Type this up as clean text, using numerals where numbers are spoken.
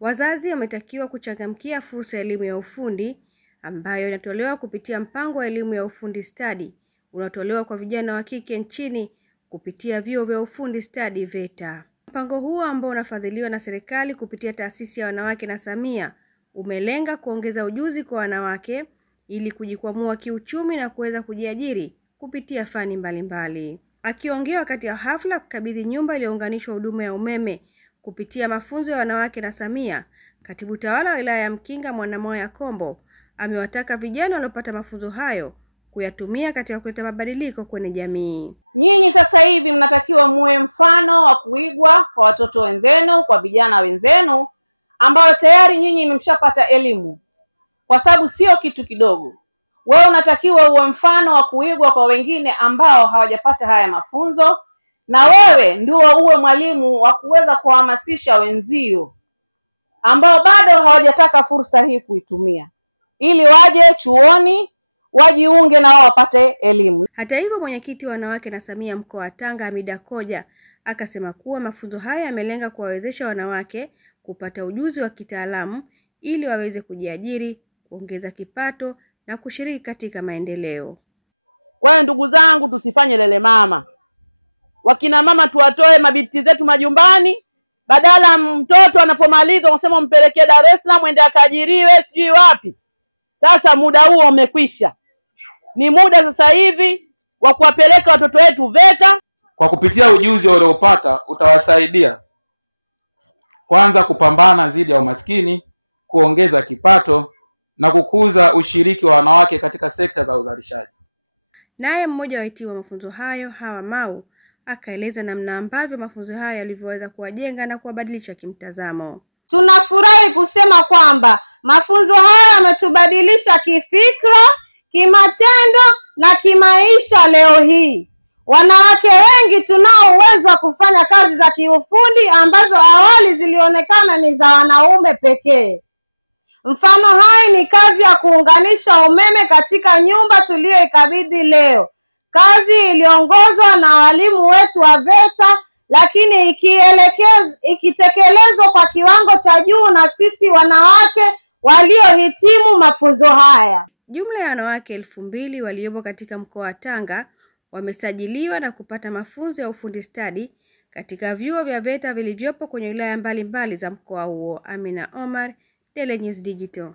Wazazi wametakiwa kuchangamkia fursa ya elimu ya ufundi ambayo inatolewa kupitia mpango wa elimu ya ufundi stadi unaotolewa kwa vijana wa kike nchini kupitia vyuo vya ufundi stadi VETA. Mpango huo ambao unafadhiliwa na serikali kupitia taasisi ya wanawake na Samia umelenga kuongeza ujuzi kwa wanawake ili kujikwamua kiuchumi na kuweza kujiajiri kupitia fani mbalimbali. Akiongea wakati wa hafla kukabidhi nyumba iliyounganishwa huduma ya umeme kupitia mafunzo ya wanawake na Samia, Katibu Tawala wa Wilaya ya Mkinga Mwanamoya Kombo amewataka vijana waliopata mafunzo hayo kuyatumia katika kuleta mabadiliko kwenye jamii. Nyinyi sasa hivi mnatakiwa muwe mfano wa kuigwa kwa watoto wenzenu, kwa vijana wenzenu ambao tayari nyinyi mmeshapata elimu, kwa sababu sio kitu kidogo. Wewe unatakiwa uwe mfano wa kuigwa kwa wengine ambao hawajapata haya mafunzo, na wewe ndio uwe mwalimu wa kuweza kuhamasisha wenzio ambao bado hawajataka fursa hii kuitumia, ili waje chuoni wajiunge na wao wapate elimu. Hata hivyo, mwenyekiti wa wanawake na Samia mkoa wa Tanga Hamida Koja akasema kuwa mafunzo haya yamelenga kuwawezesha wanawake kupata ujuzi wa kitaalamu ili waweze kujiajiri, kuongeza kipato na kushiriki katika maendeleo. Kwa hiyo ndugu zangu, tusifanye lele mama. Wakina mama tuwatoe mabinti zetu majumbani, badala mtoto anapomaliza unasema mpelekee Dar es Salaam ende akaajiriwe sijui wapi. Sasa muda huo umekwisha. Ni muda sasa hivi wa kuwapeleka watoto wetu VETA. Kwa kupitia ujuzi waliopata utawasaidia kwanza kupambana dhidi ya umaskini, kuongeza kipato na kukuza ushiriki wa wanawake katika sekta za uzalishaji. Naye mmoja wa wahitimu wa mafunzo hayo, Hawa Mau, akaeleza namna ambavyo mafunzo hayo yalivyoweza kuwajenga na kuwabadilisha kimtazamo. Tunafurahi kusema kwamba mafunzo haya yametubadilisha kifikra, kimatendo na kimaisha. Leo hii wanawake wengi tunao uwezo wa kufanya kazi za kiufundi ambazo awali zilionekana ni za wanaume pekee. Mfano hai ni kazi ya kuunganisha umeme katika nyumba tuliyoikabidhi leo. Kazi iliongozwa na walimu wetu wa VETA, lakini ikitekelezwa kwa kiwango cha juu na sisi wanawake waliohitimu mafunzo haya. Jumla ya wanawake 2000 waliopo katika mkoa wa Tanga wamesajiliwa na kupata mafunzo ya ufundi stadi katika vyuo vya VETA vilivyopo kwenye wilaya mbalimbali za mkoa huo. Amina Omar, Daily News Digital.